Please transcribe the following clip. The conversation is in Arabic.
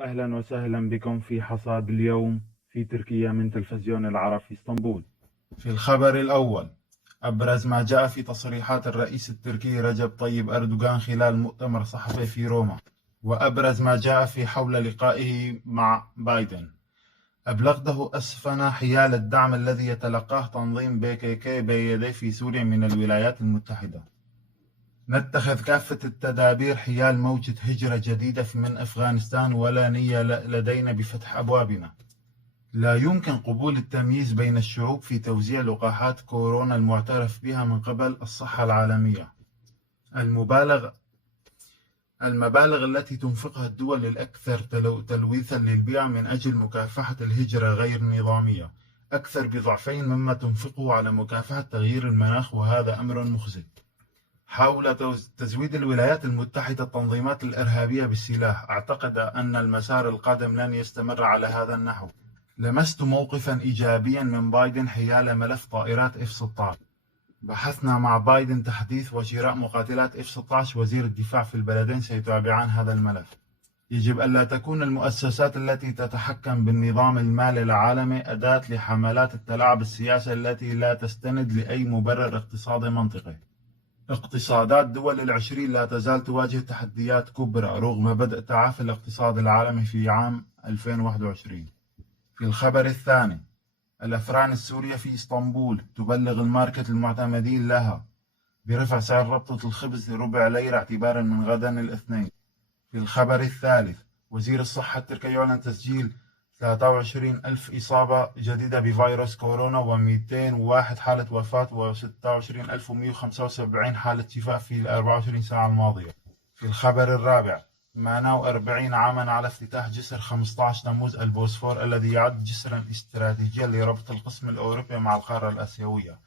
أهلا وسهلا بكم في حصاد اليوم في تركيا من تلفزيون العرب في اسطنبول. في الخبر الأول، أبرز ما جاء في تصريحات الرئيس التركي رجب طيب أردوغان خلال مؤتمر صحفي في روما. وأبرز ما جاء في حول لقائه مع بايدن، أبلغته أسفنا حيال الدعم الذي يتلقاه تنظيم PKK بيديه في سوريا من الولايات المتحدة. نتخذ كافة التدابير حيال موجة هجرة جديدة من أفغانستان، ولا نية لدينا بفتح أبوابنا. لا يمكن قبول التمييز بين الشعوب في توزيع لقاحات كورونا المعترف بها من قبل الصحة العالمية. المبالغ التي تنفقها الدول الأكثر تلويثا للبيئة من أجل مكافحة الهجرة غير النظامية أكثر بضعفين مما تنفقه على مكافحة تغيير المناخ، وهذا أمر مخزي. حول تزويد الولايات المتحدة التنظيمات الإرهابية بالسلاح، أعتقد أن المسار القادم لن يستمر على هذا النحو. لمست موقفا إيجابيا من بايدن حيال ملف طائرات F-16. بحثنا مع بايدن تحديث وشراء مقاتلات F-16. وزير الدفاع في البلدين سيتابعان هذا الملف. يجب ألا تكون المؤسسات التي تتحكم بالنظام المالي العالمي أداة لحملات التلاعب السياسي التي لا تستند لأي مبرر اقتصادي منطقي. اقتصادات دول العشرين لا تزال تواجه تحديات كبرى رغم بدء تعافي الاقتصاد العالمي في عام 2021. في الخبر الثاني، الأفران السورية في اسطنبول تبلغ الماركت المعتمدين لها برفع سعر ربطة الخبز لربع ليرة اعتبارا من غدا الاثنين. في الخبر الثالث، وزير الصحة التركي يعلن تسجيل 23,000 إصابة جديدة بفيروس كورونا و201 حالة وفاة و26,175 حالة شفاء في ال 24 ساعة الماضية. في الخبر الرابع، ماناو 40 عاما على افتتاح جسر 15 تموز البوسفور الذي يعد جسرا استراتيجيا لربط القسم الأوروبي مع القارة الآسيوية.